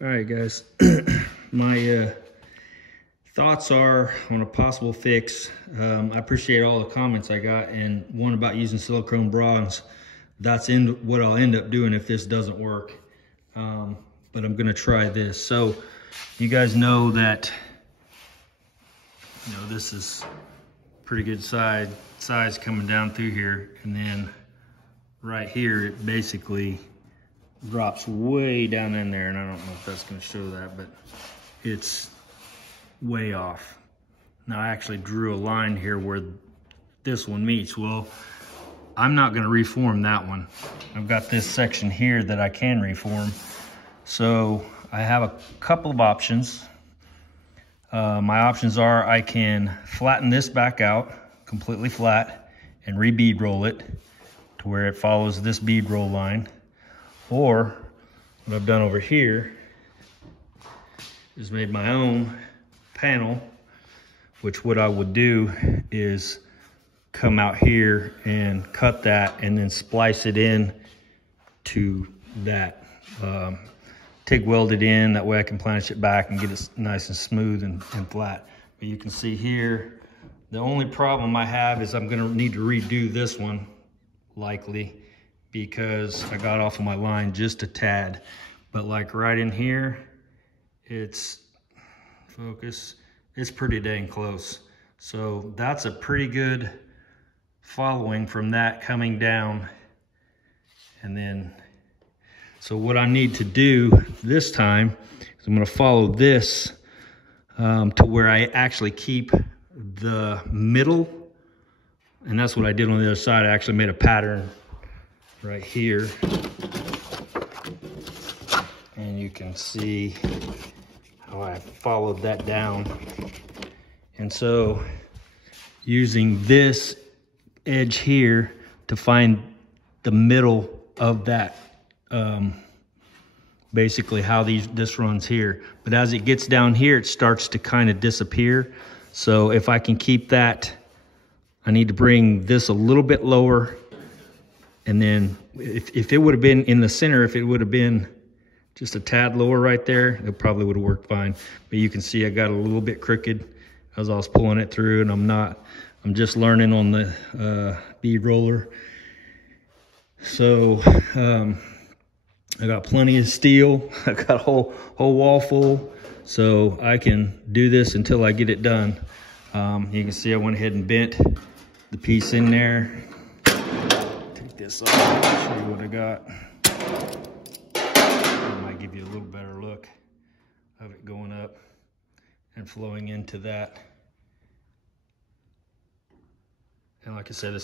All right, guys. My thoughts are on a possible fix. I appreciate all the comments I got, and one about using silicone bronze. That's what I'll end up doing if this doesn't work. But I'm gonna try this. So you guys know that, this is pretty good size coming down through here, and then right here it basically drops way down in there, and I don't know if that's going to show that, but it's way off. Now I actually drew a line here where this one meets. Well, I'm not going to reform that one. I've got this section here that I can reform. So I have a couple of options. My options are I can flatten this back out completely flat and re-bead roll it to where it follows this bead roll line. Or what I've done over here is made my own panel, which what I would do is come out here and cut that and then splice it in to that. TIG weld it in, that way I can planish it back and get it nice and smooth and flat. But you can see here, the only problem I have is I'm gonna need to redo this one, likely, because I got off of my line just a tad. But like right in here, it's pretty dang close. So that's a pretty good following from that coming down. And then, so what I need to do this time is I'm gonna follow this to where I actually keep the middle. And that's what I did on the other side. I actually made a pattern right here, and you can see how I followed that down. And so using this edge here to find the middle of that, basically how this runs here. But as it gets down here, it starts to kind of disappear. So if I can keep that, I need to bring this a little bit lower. And then if it would have been in the center, if it would have been just a tad lower right there, it probably would have worked fine. But you can see I got a little bit crooked as I was pulling it through, and I'm just learning on the bead roller. So I got plenty of steel. I got a whole wall full, so I can do this until I get it done. You can see I went ahead and bent the piece in there. This off, show you what I got. It might give you a little better look of it going up and flowing into that. And like I said,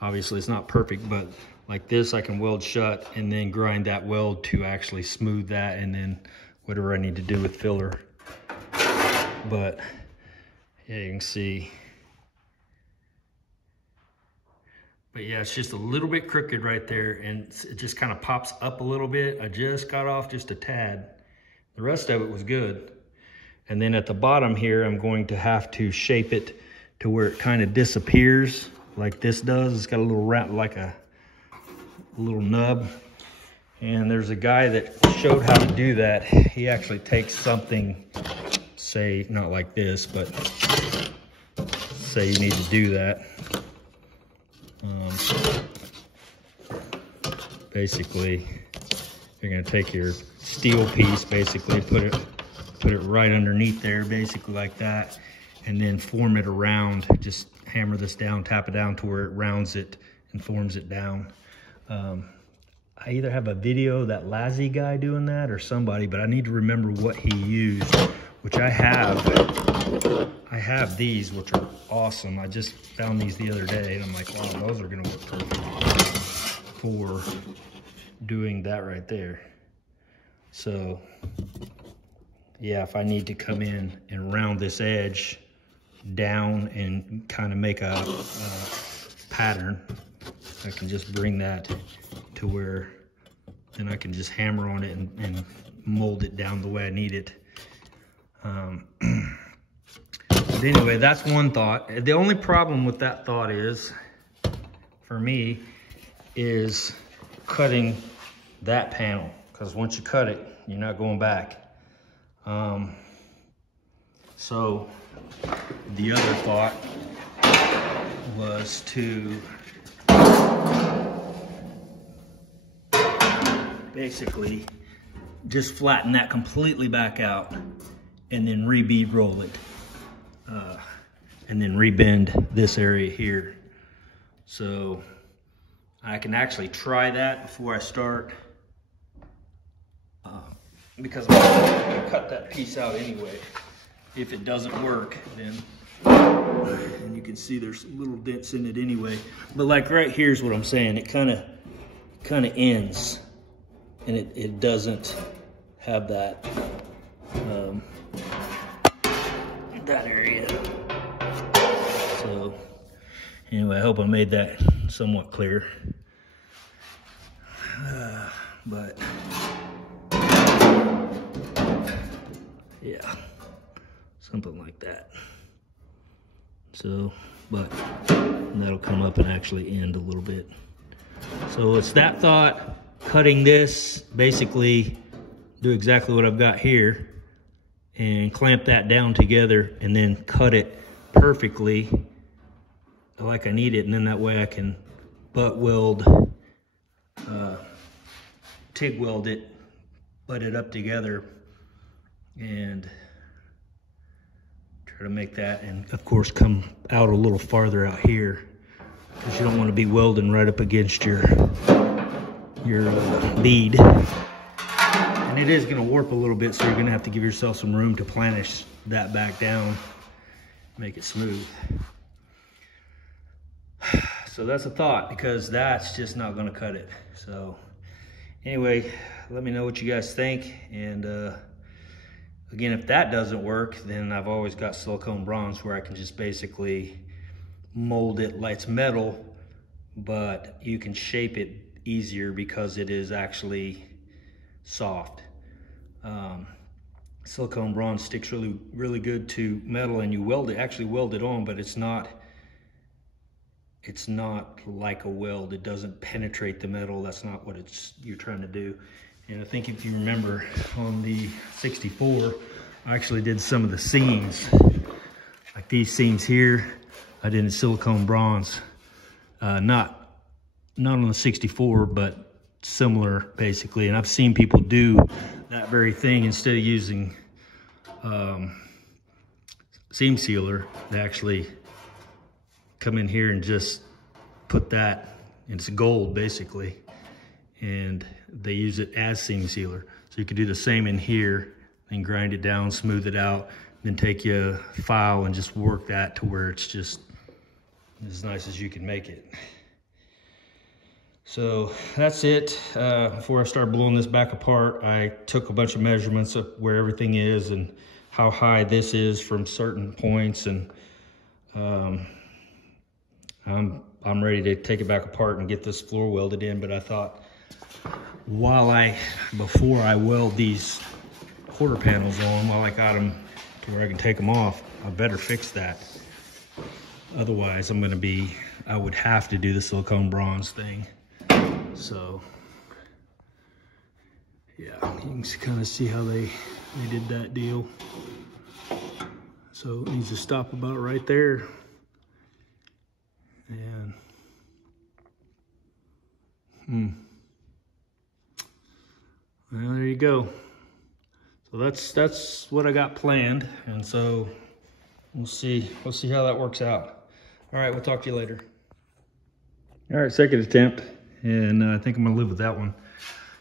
obviously it's not perfect, but like this I can weld shut and then grind that weld to actually smooth that, and then whatever I need to do with filler. But yeah, you can see. But yeah, it's just a little bit crooked right there, and it just kind of pops up a little bit. I just got off just a tad. The rest of it was good. And then at the bottom here, I'm going to have to shape it to where it kind of disappears like this does. It's got a little round, like a little nub. And there's a guy that showed how to do that. He actually takes something, say, not like this, but say you need to do that. Basically, you're going to take your steel piece, basically put it right underneath there, basically like that, and then form it around. Just hammer this down, tap it down to where it rounds it and forms it down. I either have a video of that Lazzy guy doing that or somebody, but I need to remember what he used, which I have. I have these, which are awesome. I just found these the other day, and I'm like, wow, those are gonna work perfect for doing that right there. So yeah, if I need to come in and round this edge down and kind of make a pattern, I can just bring that to where then I can just hammer on it and mold it down the way I need it. But anyway, that's one thought. The only problem with that thought is, for me, is cutting that panel. because once you cut it, you're not going back. So the other thought was to basically just flatten that completely back out and then re-bead roll it. And then rebend this area here. So I can actually try that before I start, because I'm gonna cut that piece out anyway. If it doesn't work, then, and you can see there's little dents in it anyway. But like right here's what I'm saying. It kind of ends, and it doesn't have that that area. So anyway, I hope I made that somewhat clear. But yeah, something like that. So, but that'll come up and actually end a little bit. So it's that thought, cutting this, basically do exactly what I've got here and clamp that down together and then cut it perfectly like I need it, and then that way I can butt weld, TIG weld it, butt it up together, and try to make that, and of course come out a little farther out here, because you don't want to be welding right up against your bead. And it is going to warp a little bit, so you're going to have to give yourself some room to planish that back down, make it smooth. So that's a thought, because that's just not going to cut it. So anyway, let me know what you guys think. And again, if that doesn't work, then I've always got silicone bronze, where I can just basically mold it like it's metal, but you can shape it easier because it is actually soft. Silicone bronze sticks really good to metal, and you actually weld it on, but it's not like a weld. It doesn't penetrate the metal. That's not what you're trying to do. And I think if you remember on the 64, I actually did some of the seams, like these seams here, I did in silicone bronze. Not on the 64, but similar basically. And I've seen people do that very thing. Instead of using seam sealer, they actually come in here and just put that, and it's gold basically, and they use it as seam sealer. So you could do the same in here and grind it down, smooth it out, then take your file and just work that to where it's just as nice as you can make it. So that's it. Before I start blowing this back apart, I took a bunch of measurements of where everything is and how high this is from certain points, and I'm ready to take it back apart and get this floor welded in. But I thought, before I weld these quarter panels on, while I got them to where I can take them off, I better fix that. Otherwise, I would have to do the silicone bronze thing. So yeah, you can kind of see how they did that deal. So it needs to stop about right there. And well, there you go. So that's what I got planned, and so we'll see how that works out. All right, we'll talk to you later. All right, second attempt, and I think I'm gonna live with that one.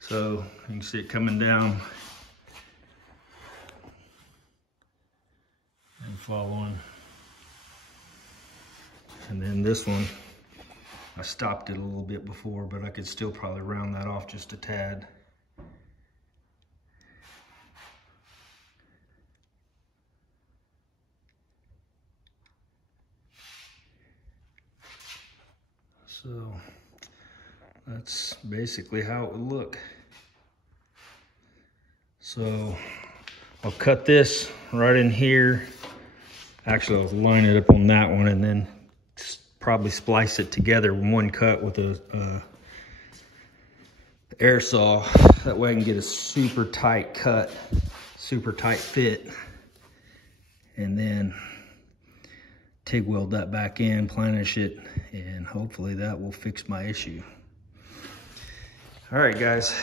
So you can see it coming down and following. And then this one, I stopped it a little bit before, but I could still probably round that off just a tad. So that's basically how it would look. So I'll cut this right in here. Actually, I'll line it up on that one and then probably splice it together in one cut with a air saw. That way I can get a super tight cut, super tight fit, and then TIG weld that back in, planish it, and hopefully that will fix my issue. All right, guys.